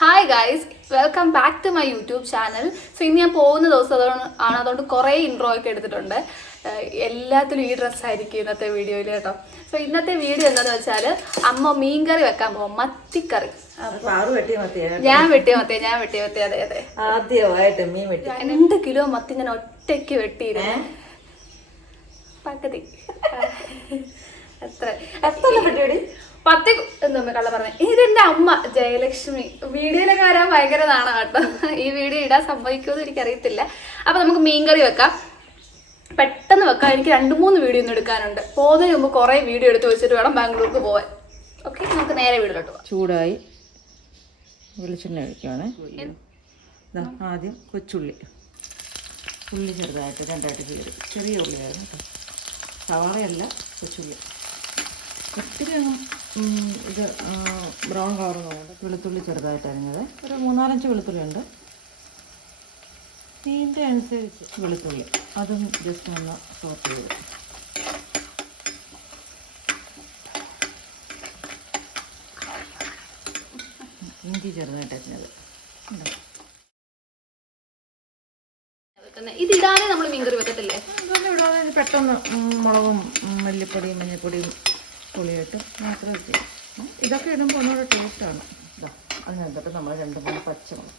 Hi guys, welcome back to my YouTube channel. So ഇന്ന് ഞാൻ പോകുന്ന ദിവസം ആണ്, അതുകൊണ്ട് കുറേ ഇൻട്രോ ഒക്കെ എടുത്തിട്ടുണ്ട്. എല്ലാത്തിലും ഈ ഡ്രസ്സായിരിക്കും ഇന്നത്തെ വീഡിയോയിൽ കേട്ടോ. സോ ഇന്നത്തെ വീഡിയോ എന്താണെന്ന് വെച്ചാൽ അമ്മ മീൻകറി വെക്കാൻ പോകും, മത്തിക്കറി. ഞാൻ വെട്ടിയ മത്തിയ അതെ അതെ. ആദ്യമായിട്ട് മീൻ വെട്ടി 2 കിലോ മത്തി ഞാൻ ഒറ്റയ്ക്ക് വെട്ടിയിരുന്നു. പകുതി എത്ര എന്താ കള്ള പറഞ്ഞേ. ഇതെന്റെ അമ്മ ജയലക്ഷ്മി. വീഡിയോയിലൊക്കെ വരാൻ ഭയങ്കര നാണ കേട്ടോ. ഈ വീഡിയോ ഇടാൻ സംഭവിക്കുമെന്ന് എനിക്കറിയത്തില്ല. അപ്പൊ നമുക്ക് മീൻകറി വെക്കാം, പെട്ടെന്ന് വെക്കാം. എനിക്ക് 2-3 വീഡിയോ ഒന്നും എടുക്കാനുണ്ട്. പോകുന്നതിന് മുമ്പ് കുറെ വീഡിയോ എടുത്ത് വെച്ചിട്ട് വേണം ബാംഗ്ലൂർക്ക് പോവാൻ. ഓക്കെ, നമുക്ക് നേരെ വീട്ടിലോട്ട് പോവാം. ചൂടായി വെളിച്ചെണ്ണ ഒഴിക്കുകയാണ്. ആദ്യം കൊച്ചുള്ളി, ഉള്ളി ചെറുതായിട്ട് 2ആയിട്ട് കീറി. ചെറിയ ഉള്ളിയായിരുന്നു കേട്ടോ, സവാളയല്ല, കൊച്ചുള്ളി. ഒത്തിരി ഇത് ബ്രൗൺ കളർ തോന്നുന്നുണ്ട്. വെളുത്തുള്ളി ചെറുതായിട്ട് അരിഞ്ഞത്, ഒരു 3-4 വെളുത്തുള്ളി ഉണ്ട്. മീനിൻ്റെ അനുസരിച്ച് വെളുത്തുള്ളി അതും ജസ്റ്റ് ഒന്ന് സോട്ട് ചെയ്ത്. ഇഞ്ചി ചെറുതായിട്ട് അരിഞ്ഞത്. ഇതിടാതെ നമ്മൾ മീൻകറി വെക്കത്തില്ലേ? ഇടാതെ പെട്ടെന്ന് മുളകും മല്ലിപ്പൊടിയും മഞ്ഞൾപ്പൊടിയും പുളിയിട്ട് മാത്രം ചെയ്യും. ഇതൊക്കെ ഇടുമ്പോൾ ഒന്നുകൂടെ ടേസ്റ്റാണ്. അതിനകത്തിട്ട് നമ്മൾ 2-3 പച്ചമുളക്.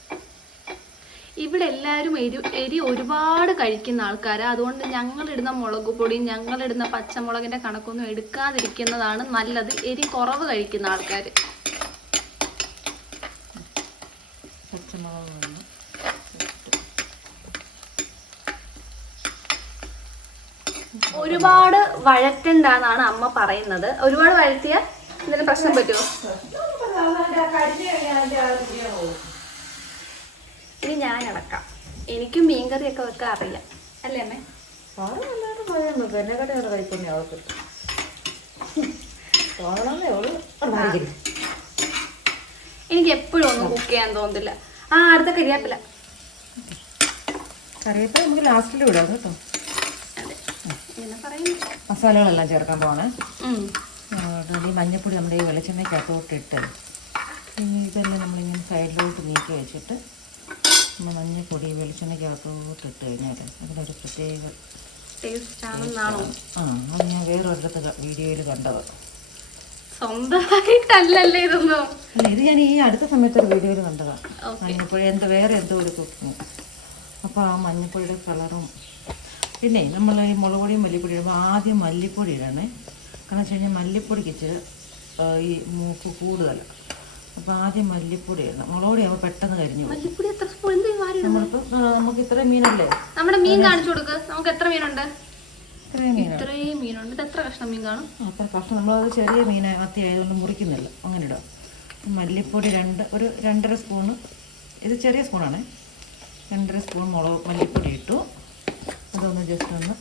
ഇവിടെ എല്ലാവരും എരി ഒരുപാട് കഴിക്കുന്ന ആൾക്കാരാണ്. അതുകൊണ്ട് ഞങ്ങളിടുന്ന മുളക് പൊടിയും ഞങ്ങളിടുന്ന പച്ചമുളകിൻ്റെ കണക്കൊന്നും എടുക്കാതിരിക്കുന്നതാണ് നല്ലത്, എരി കുറവ് കഴിക്കുന്ന ആൾക്കാർ. പച്ചമുളക് ഒരുപാട് വഴറ്റണ്ടെന്നാണ് അമ്മ പറയുന്നത്. ഒരുപാട് വഴറ്റിയ എന്തെങ്കിലും പ്രശ്നം പറ്റുമോ? ഇനി ഞാൻ ഇളക്കാം. എനിക്കും മീൻകറിയൊക്കെ വെക്കാൻ അറിയാം, അല്ലേ അമ്മേ? എനിക്ക് എപ്പോഴും ഒന്നും കുക്ക് ചെയ്യാൻ തോന്നുന്നില്ല. അടുത്ത കരിയാപ്പില നമുക്ക് ലാസ്റ്റിൽ വിടാം കേട്ടോ. മസാലകളെല്ലാം ചേർക്കാൻ പോകണേ. ഈ മഞ്ഞൾപ്പൊടി നമ്മുടെ ഈ വെളിച്ചെണ്ണയ്ക്കകത്തോട്ട് ഇട്ട് പിന്നെ ഇതെല്ലാം നമ്മളിങ്ങനെ സൈഡിലോട്ട് നീക്കി വെച്ചിട്ട് നമ്മൾ മഞ്ഞൾപ്പൊടി വെളിച്ചെണ്ണയ്ക്കകത്തോട്ട് ഇട്ട് കഴിഞ്ഞാൽ അതിനൊരു പ്രത്യേക ടേസ്റ്റാണെന്നാണോ? അത് ഞാൻ വേറൊരിടത്ത് വീഡിയോയിൽ കണ്ടത്. സ്വന്തമായിട്ടല്ലല്ലേ ഇതൊന്നും? അല്ല, ഇത് ഞാൻ ഈ അടുത്ത സമയത്ത് ഒരു വീഡിയോയിൽ കണ്ടതാണ്. മഞ്ഞൾപ്പൊടി വേറെ എന്തോ ഒരു കുക്കിങ്. അപ്പോൾ ആ മഞ്ഞൾപ്പൊടിയുടെ കളറും പിന്നെ നമ്മൾ ഈ മുളക് പൊടിയും മല്ലിപ്പൊടി ഇടുമ്പോൾ ആദ്യം മല്ലിപ്പൊടി ഇടണേ. കാരണം വെച്ച് കഴിഞ്ഞാൽ മല്ലിപ്പൊടിക്ക് ഇച്ചിരി ഈ മൂക്ക് കൂടുതൽ. അപ്പോൾ ആദ്യം മല്ലിപ്പൊടി ഇടണം. മുളക് പൊടി ആകുമ്പോൾ പെട്ടെന്ന് കരിഞ്ഞു. നമ്മളിപ്പോൾ നമുക്ക് ഇത്രയും മീനല്ലേ, നമ്മുടെ മീൻ കാണിച്ചു കൊടുക്കുക. നമുക്ക് എത്ര മീനുണ്ട്? ഇത്രയും മീനുണ്ട്. എത്ര കഷ്ണം മീൻ കാണും? അത്ര കഷ്ണം. നമ്മളത് ചെറിയ മീൻ മത്തി ആയതുകൊണ്ട് മുറിക്കുന്നില്ല, അങ്ങനെ ഇടാം. മല്ലിപ്പൊടി ഒരു 2.5 സ്പൂണ്. ഇത് ചെറിയ സ്പൂണാണ്. 2.5 സ്പൂൺ മല്ലിപ്പൊടി ഇട്ടു. അതൊന്ന് ജസ്റ്റ് ഒന്ന്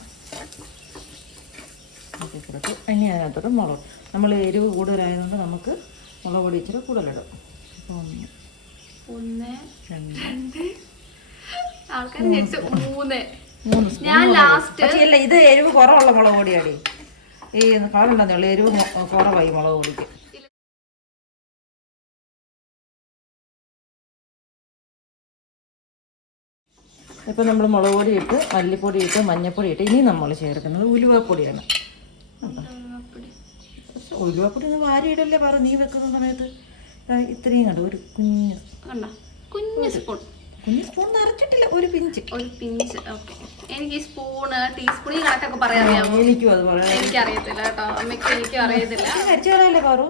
കൊടുത്ത് ഇനി അതിനകത്തോട്ട് മുളക്. നമ്മൾ എരിവ് കൂടുതലായതുകൊണ്ട് നമുക്ക് മുളക് പൊടി ഇച്ചിരി കൂടുതലിടും. അപ്പോൾ 1 2 3 അല്ല, ഇത് എരിവ് കുറവുള്ള മുളക് പൊടിയാടി. ഈ കളറുണ്ടെന്നുള്ളൂ, എരിവ് കുറവായി മുളക് പൊടിക്ക്. ഇപ്പം നമ്മൾ മുളക് പൊടി ഇട്ട് മല്ലിപ്പൊടി ഇട്ട് മഞ്ഞൾപ്പൊടി ഇട്ട് ഇനി നമ്മൾ ചേർക്കുന്നത് ഉലുവപ്പൊടിയാണ്. ഉലുവപ്പൊടി ഒന്ന് വാരിയിടല്ലേ നീ വെക്കുന്ന സമയത്ത്. ഇത്രയും കണ്ടു, ഒരു കുഞ്ഞ് സ്പൂൺ നിറച്ചിട്ടില്ല, ഒരു പിഞ്ച്. എനിക്ക് ഈ സ്പൂണ് ടീസ്പൂൺ ഈ കണക്കൊക്കെ പറയാറിയാമോ? എനിക്കും അത് പറയാം. എനിക്കറിയത്തില്ല കേട്ടോ അമ്മയ്ക്ക്, എനിക്കും അറിയത്തില്ല. കരിച്ചാലല്ലേ പാറു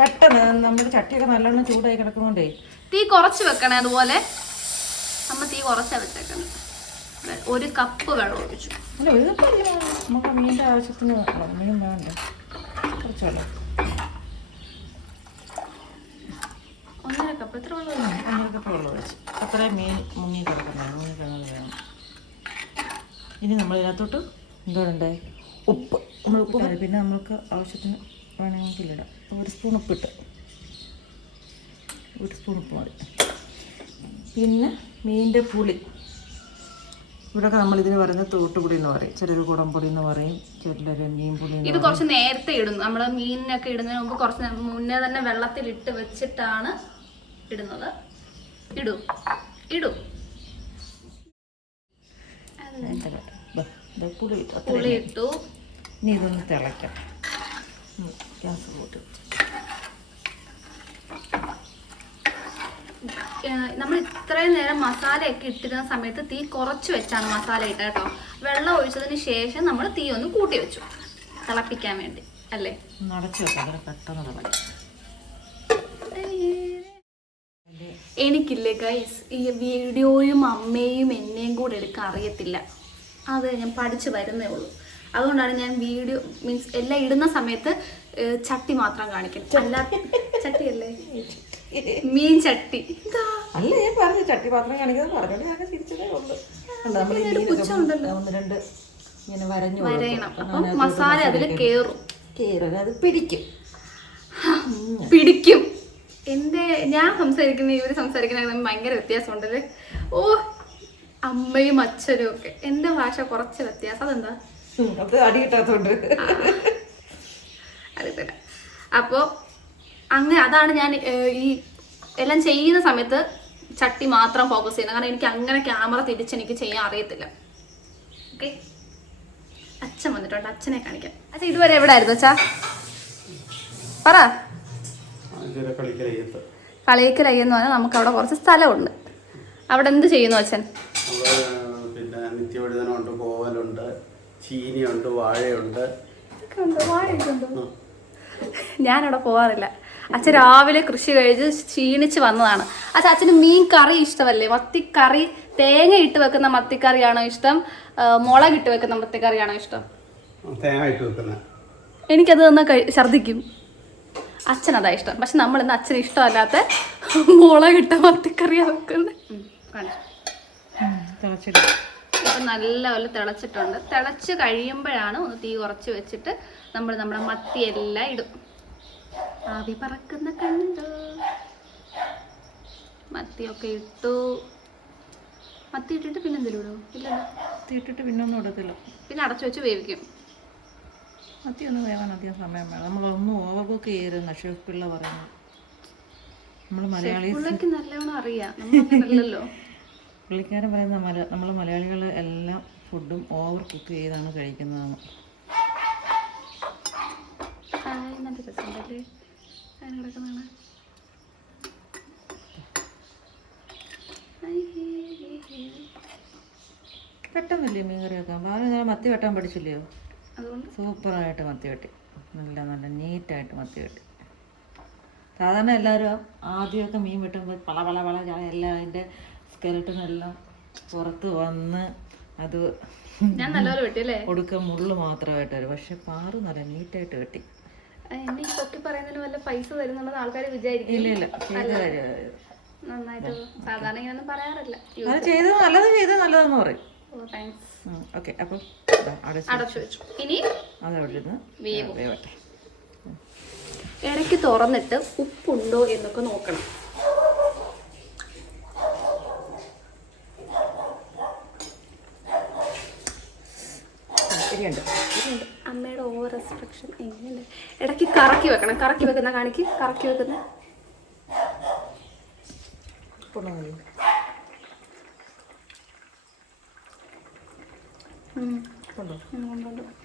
പെട്ടെന്ന് നമ്മുടെ ചട്ടിയൊക്കെ നല്ലോണം ചൂടായി കിടക്കുന്നുണ്ടേ. തീ കുറച്ച് വെക്കണേ. അതുപോലെ അമ്മ തീ കുറച്ചാ വെച്ചേക്കണം. 1 കപ്പ് വെള്ളം ഒഴിച്ചു. അല്ല, 1 കപ്പ് നമുക്ക് മീനിൻ്റെ ആവശ്യത്തിന് മീൻ വേണ്ട, കുറച്ച് വെള്ളം. 1.5 കപ്പ്. എത്ര വെള്ളം? 1.5 കപ്പ് വെള്ളം ഒഴിച്ചു. അത്രയും മീൻ മുങ്ങി കിടക്കുന്നത് വേണം. ഇനി നമ്മളിതിനകത്തോട്ട് എന്തോണ്ടേ ഉപ്പ്. ഉപ്പ് പിന്നെ നമുക്ക് ആവശ്യത്തിന് വേണമെങ്കിൽ ഇടാം. 1 സ്പൂൺ ഉപ്പിട്ട്, 1 സ്പൂൺ ഉപ്പ് മതി. പിന്നെ മീനിൻ്റെ പുളി ഇവിടെയൊക്കെ നമ്മളിതിന് പറയുന്നത് തൂട്ടുപൊടി എന്ന് പറയും, ചിലർ കുടംപൊടി എന്ന് പറയും, ചിലർ മീൻപൊടി. ഇത് കുറച്ച് നേരത്തെ ഇടുന്നു. നമ്മൾ മീനിനൊക്കെ ഇടുന്നതിന് മുമ്പ് കുറച്ച് മുന്നേ തന്നെ വെള്ളത്തിൽ ഇട്ട് വെച്ചിട്ടാണ് ഇടുന്നത്. ഇടൂ ഇടൂ. പുളി ഇട്ടു. ഇനി ഇതൊന്ന് തിളയ്ക്കാം. ഗ്യാസ് കൂട്ടി നമ്മൾ ഇത്രയും നേരം മസാലയൊക്കെ ഇട്ടിരുന്ന സമയത്ത് തീ കുറച്ച് വെച്ചാണ് മസാല ഇട്ടത് കേട്ടോ. വെള്ളം ഒഴിച്ചതിന് ശേഷം നമ്മൾ തീ ഒന്ന് കൂട്ടി വെച്ചു തിളപ്പിക്കാൻ വേണ്ടി അല്ലേ. നടച്ചു വെക്കാം, പെട്ടെന്ന് തിളയ്ക്കും. എനിക്കില്ലേ ഗൈസ്, ഈ വീഡിയോയും അമ്മയും എന്നെയും കൂടെ എടുക്കാൻ അറിയത്തില്ല. അത് ഞാൻ പഠിച്ചു വരുന്നേ ഉള്ളൂ. അതുകൊണ്ടാണ് ഞാൻ വീഡിയോ മീൻസ് എല്ലാം ഇടുന്ന സമയത്ത് ചട്ടി മാത്രം കാണിക്കും. അല്ലാത്ത ചട്ടിയല്ലേ, മീൻ ചട്ടി. അല്ല ഞാൻ പറഞ്ഞു ചട്ടി പാത്രം കാണിക്കുന്നത് പറഞ്ഞോണ്ട് ഞാൻ തിരിച്ചതേ ഉള്ളൂ. ഒന്ന് രണ്ട് ഇങ്ങനെ വരയണം. അപ്പം മസാല അതിൽ കേറും, അത് പിടിക്കും. പിടിക്കും. എന്റെ ഞാൻ സംസാരിക്കുന്ന ഇവര് സംസാരിക്കുന്ന ഭയങ്കര വ്യത്യാസമുണ്ടല്ലേ. ഓ, അമ്മയും അച്ഛനും ഒക്കെ. എന്റെ ഭാഷ കുറച്ച് വ്യത്യാസം. അതെന്താ? അത് അടി കിട്ടാത്തോണ്ട്. അറിയത്തില്ല. അപ്പോൾ അങ്ങനെ അതാണ് ഞാൻ ഈ എല്ലാം ചെയ്യുന്ന സമയത്ത് ചട്ടി മാത്രം ഫോക്കസ് ചെയ്യുന്നത്. കാരണം എനിക്ക് അങ്ങനെ ക്യാമറ തിരിച്ചെനിക്ക് ചെയ്യാൻ അറിയത്തില്ല. ഓക്കെ, അച്ഛൻ വന്നിട്ടുണ്ട്, അച്ഛനെ കാണിക്കാം. അച്ഛൻ ഇതുവരെ എവിടെ ആയിരുന്നു അച്ഛാ? പറ. കളിക്കലയ്യെന്ന് പറഞ്ഞാൽ നമുക്ക് അവിടെ കുറച്ച് സ്ഥലമുണ്ട്. അവിടെ എന്ത് ചെയ്യുന്നു അച്ഛൻ? പിന്നെ നിത്യവഴുതനുണ്ട്, കോവലുണ്ട്, ചീനിയുണ്ട്, വാഴയുണ്ട്. ഞാനവിടെ പോവാറില്ല. അച്ഛൻ രാവിലെ കൃഷി കഴിച്ച് ക്ഷീണിച്ച് വന്നതാണ്. അച്ഛന് മീൻ കറി ഇഷ്ടമല്ലേ? മത്തിക്കറി തേങ്ങ ഇട്ട് വെക്കുന്ന മത്തിക്കറിയാണോ ഇഷ്ടം, മുളകിട്ട് വെക്കുന്ന മത്തിക്കറിയാണോ ഇഷ്ടം? തേങ്ങ ഇട്ട് വെക്കുന്ന. എനിക്കത് തന്നെ ഛർദ്ദിക്കും. അച്ഛനതാ ഇഷ്ടം. പക്ഷെ നമ്മളിന്ന് അച്ഛന് ഇഷ്ടമല്ലാത്ത മുളകിട്ട മത്തിക്കറിയാണ് വെക്കുന്നത്. ഇപ്പം നല്ലപോലെ തിളച്ചിട്ടുണ്ട്. തിളച്ച് കഴിയുമ്പോഴാണ് ഒന്ന് തീ കുറച്ച് വെച്ചിട്ട് നമ്മൾ നമ്മുടെ മത്തിയെല്ലാം ഇടും. ആവി പറക്കുന്ന കണ്ടു. മത്തിയൊക്കെ ഇട്ടു. മത്തി ഇട്ടിട്ട് പിന്നെ എന്തെങ്കിലും ഇടുമോ? ഇല്ലല്ലോ, മത്തി ഇട്ടിട്ട് പിന്നെ ഒന്നും ഇടത്തില്ല. പിന്നെ അടച്ചു വെച്ച് വേവിക്കും. മത്തി ഒന്ന് വേവാൻ അധികം സമയം വേണം. നമ്മളൊന്നും ഓവർ കുക്ക് ചെയ്യരുതെന്ന് ഷെഫ് പിള്ള പറയുന്നത്. നമ്മൾ മലയാളീസ് നല്ലോണം അറിയാം, നമ്മളല്ലോ. പുള്ളിക്കാരൻ പറയുന്ന നമ്മൾ മലയാളികൾ എല്ലാം ഫുഡും ഓവർ കുക്ക് ചെയ്താണ് കഴിക്കുന്നതാണ്. പെട്ടെന്നില്ലേ മീൻ കറി വെക്കാൻ? ഞാൻ മത്തി വെട്ടാൻ പഠിച്ചില്ലയോ? അതുകൊണ്ട് സൂപ്പറായിട്ട് മത്തി വെട്ടി, നല്ല നീറ്റായിട്ട് മത്തി വെട്ടി. സാധാരണ എല്ലാവരും ആദ്യമൊക്കെ മീൻ വെട്ടുമ്പോൾ വള എല്ലാം അതിൻ്റെ സ്കെലറ്റനെല്ലാം പുറത്ത് വന്ന് അത് ഞാൻ നല്ലപോലെ വെട്ടിയല്ലേ, ഒടുക്ക മുള്ളു മാത്രമായിട്ട് വരും. പക്ഷെ പാറു നല്ല നീറ്റായിട്ട് വെട്ടി. എന്നെ ഈ പൊക്കി പറയുന്നതിന് വല്ല പൈസ തരുന്നുള്ളത് ആൾക്കാർ വിചാരിക്കും. ഇല്ല ചെയ്ത കാര്യം നന്നായിട്ട്. സാധാരണ ഇങ്ങനൊന്നും പറയാറില്ല. അത് ചെയ്തത് നല്ലതെന്ന് പറയും. ഓക്കെ, അപ്പം അടച്ചു വെച്ചു. ഇനി അതവിടെ ഇരുന്ന് വേവട്ടെ. ഇടയ്ക്ക് തുറന്നിട്ട് ഉപ്പുണ്ടോ എന്നൊക്കെ നോക്കണം. അമ്മയുടെ ഓവർ റെസ്ട്രിക്ഷൻ എങ്ങനെയുണ്ട്? ഇടയ്ക്ക് കറക്കി വെക്കണം. കറക്കി വെക്കുന്ന കാണിക്ക്. കറക്കി വെക്കുന്ന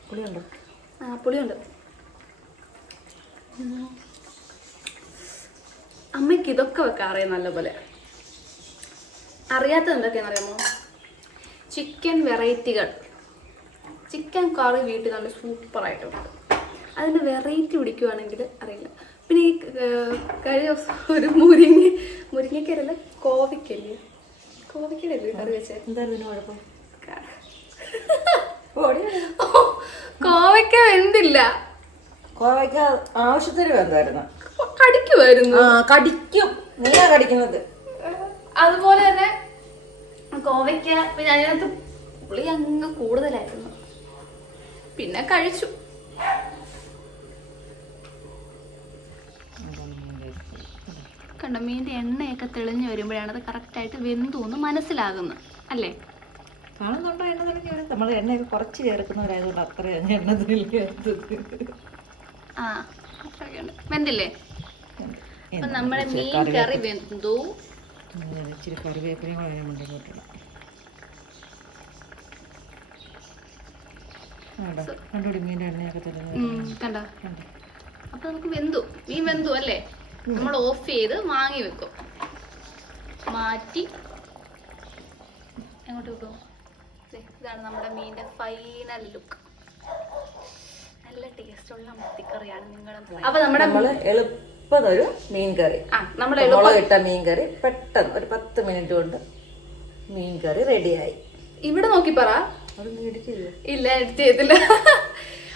പുളിയുണ്ടോ? ആ, പുളിയുണ്ട്. അമ്മയ്ക്ക് ഇതൊക്കെ വെക്കാൻ അറിയാം നല്ലപോലെ. അറിയാത്തത് എന്തൊക്കെയാണെന്നറിയാമോ? ചിക്കൻ വെറൈറ്റികൾ. ചിക്കൻ കറി വീട്ടിൽ നല്ല സൂപ്പറായിട്ടുണ്ട്. അതിൻ്റെ വെറൈറ്റി പിടിക്കുവാണെങ്കിൽ അറിയില്ല. പിന്നെ ഈ കഴിഞ്ഞ ദിവസം ഒരു മുരിങ്ങക്കരല്ല കോവയ്ക്കല്ലേ കറി വെച്ചേ. എന്തായിരുന്നു കുഴപ്പം? കോവയ്ക്ക വെന്തില്ല. കോവയ്ക്ക ആവശ്യത്തിന് വെന്തായിരുന്നു. കടിക്കുമായിരുന്നു. കടിക്കും, നീയാ കടിക്കുന്നത്. അതുപോലെ തന്നെ കോവയ്ക്ക പിന്നെ അതിനകത്ത് പുളി അങ്ങ് കൂടുതലായിരുന്നു. പിന്നെ കഴിച്ചു. കണ്ടോ, മീൻ്റെ എണ്ണയൊക്കെ തെളിഞ്ഞു വരുമ്പോഴാണ് അത് കറക്റ്റായിട്ട് വെന്തു എന്ന് മനസ്സിലാകുന്നത് അല്ലേ? കാണുന്നുണ്ടോ എണ്ണ തെളിഞ്ഞ് നമ്മൾ എണ്ണയൊക്കെ കുറച്ച് ചേർക്കുന്നവരായതുകൊണ്ട് അത്രയും എണ്ണ തെളിഞ്ഞ് ആ വെന്തില്ലേ? അപ്പൊ നമ്മുടെ മീൻ കറി വെന്തു. ഇച്ചിരി കറിവേപ്പിലയും കൂടെ ഞാൻ മുണ്ടിലോട്ടില്ല. കണ്ടുപിടി മീൻ്റെ എണ്ണയൊക്കെ തെളിഞ്ഞ് കണ്ട. അപ്പൊ നമുക്ക് വെന്തു, മീൻ വെന്തു അല്ലേ? നമ്മൾ ഓഫ് ചെയ്ത് വാങ്ങി വെക്കും. മാറ്റി എങ്ങോട്ട് വെക്കും? ഇതാണ് നമ്മുടെ മീൻ്റെ ഫൈനൽ ലുക്ക്. നല്ല ടേസ്റ്റുള്ള മത്തിക്കറിയാണ് നിങ്ങൾ. അപ്പൊ നമ്മൾ എളുപ്പതൊരു മീൻ കറി, മുളകിട്ട മീൻ കറി പെട്ടെന്ന് ഒരു 10 മിനിറ്റ് കൊണ്ട് മീൻ കറി റെഡിയായി. ഇവിടെ നോക്കി പറ. ഇല്ല, എഡിറ്റ് ചെയ്തില്ല.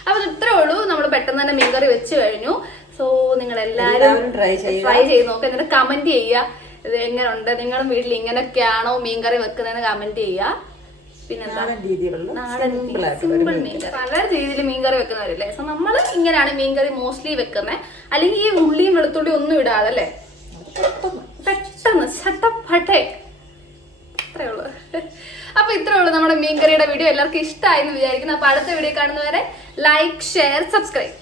അപ്പൊ ഇത്രേ ഉള്ളൂ. നമ്മൾ പെട്ടെന്ന് തന്നെ മീൻകറി വെച്ച് കഴിഞ്ഞു. സോ നിങ്ങൾ എല്ലാവരും ട്രൈ ചെയ്ത് നോക്കുക. എന്നിട്ട് കമന്റ് ചെയ്യുക ഇത് എങ്ങനെയുണ്ട്. നിങ്ങളുടെ വീട്ടിൽ ഇങ്ങനെയൊക്കെയാണോ മീൻകറി വെക്കുന്നതെന്ന് കമന്റ് ചെയ്യുക. പിന്നെ നാടൻ സിമ്പിൾ മീൻകറി. പല രീതിയിൽ മീൻകറി വെക്കുന്നവരല്ലേ. സോ നമ്മൾ ഇങ്ങനെയാണ് മീൻകറി മോസ്റ്റ്ലി വെക്കുന്നത്. അല്ലെങ്കിൽ ഈ ഉള്ളിയും വെളുത്തുള്ളിയും ഒന്നും ഇടാതല്ലേ, പെട്ടെന്ന് ചട്ടപ്പട്ടേ. ഇത്രേ ഉള്ളൂ. അപ്പൊ ഇത്രേ ഉള്ളൂ നമ്മുടെ മീൻകറിയുടെ വീഡിയോ. എല്ലാവർക്കും ഇഷ്ടമായി എന്ന് വിചാരിക്കുന്നു. അപ്പൊ അടുത്ത വീഡിയോ കാണുന്നവരെ ലൈക്ക്, ഷെയർ, സബ്സ്ക്രൈബ്.